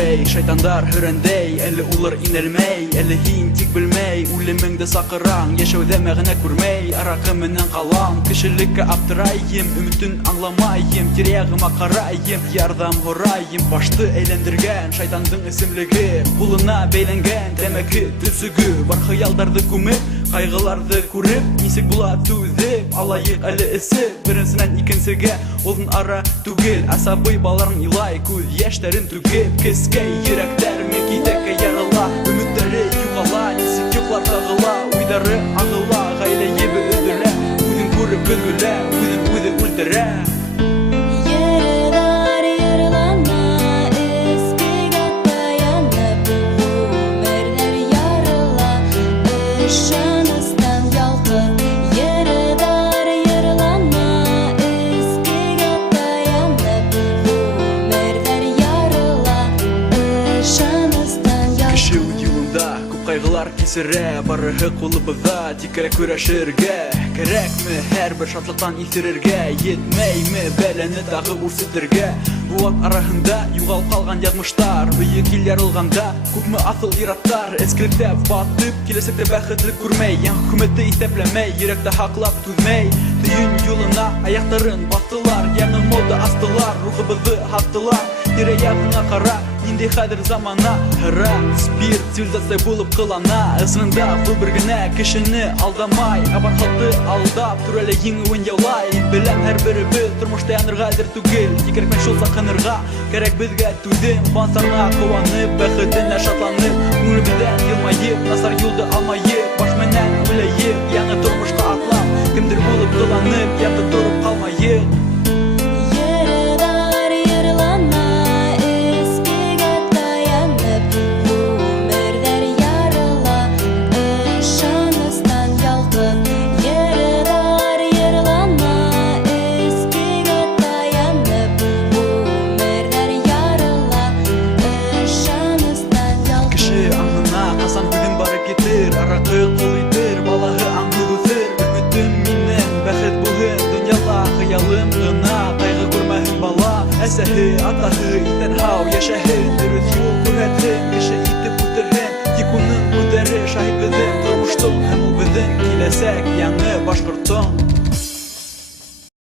Hürrey, şeytanlar hürendey, eli ular inelmey, eli hin tik bilmey, ulimingde sakıran, yaşavda mağına kurmey, arakımından kalan, kişilikka aptırayım, ümitün anlamayım, tireyağıma karayım, yardım horayım, baştı eğlendirgen, şeytandın isimligi, kuluna beylengen, demek ki tüsügü, var hayaldardı kumip, kaygılardı kurip, nisik bula tüzip, alayık eli isip, birincisinden ikincisiga, olun ara tügil, asabıy baların ilay, kuz yaşların tügip, kiske yürekler, mekideke yarala, ümitleri yuqala, nisik yuklar tağıla, uydarı ağıla, gayleyi bir ödüle, udun kurip gülgüle, udun ultere. Kaygılar kesire, barıhı kulübüde, tikere küreşirge. Gerek mi her bir şatlıktan itirirge, yetmey mi beleni dağı ursidirge. Bu at arahında yugal kalgan yazmışlar, büyük il yarılganda, kupmu asıl iratlar. Eskilikte batıp, kilesekte bəxetlik kurmey, yan hükümeti isteplemey, yürekte haklap tüzmey. Düğün yoluna ayakların battılar, yanı moda astılar, ruhubızı hattılar. Direyağına kara, indi hadir zamana, hıra, spir, civilizasiya bulup kılana. Isrında bu birgine kişini aldamay, abar halkı aldap, türele yeni oynayolay. Bilen her biri biz, turmuşta yanırgadır tügil, yekerek men şolsa kınırga, gerek bizge tüzim. Bansarına kovanıp, bəxetine şatlanıp, ünlü bizden yılmayıp, nasar yolda almayıp, başmenen öleyip, yanı turmuşka atlam, kimdir bulup kılanıp, yaptı durup kalmayıp. Arakı kuluydur, balahı anlıdır, ümitim minin, bəxet buğun, dünyala, xıyalım gına, kaygı kurmahın bala, esehi, atahı, iten hav, yaşahı, dürüt yol, hürrethin, kişi itip utirhin, tikunun, uderi, şahit bizin, durmuştuk, hem u bizin, kilesek, yanı, başkurtun.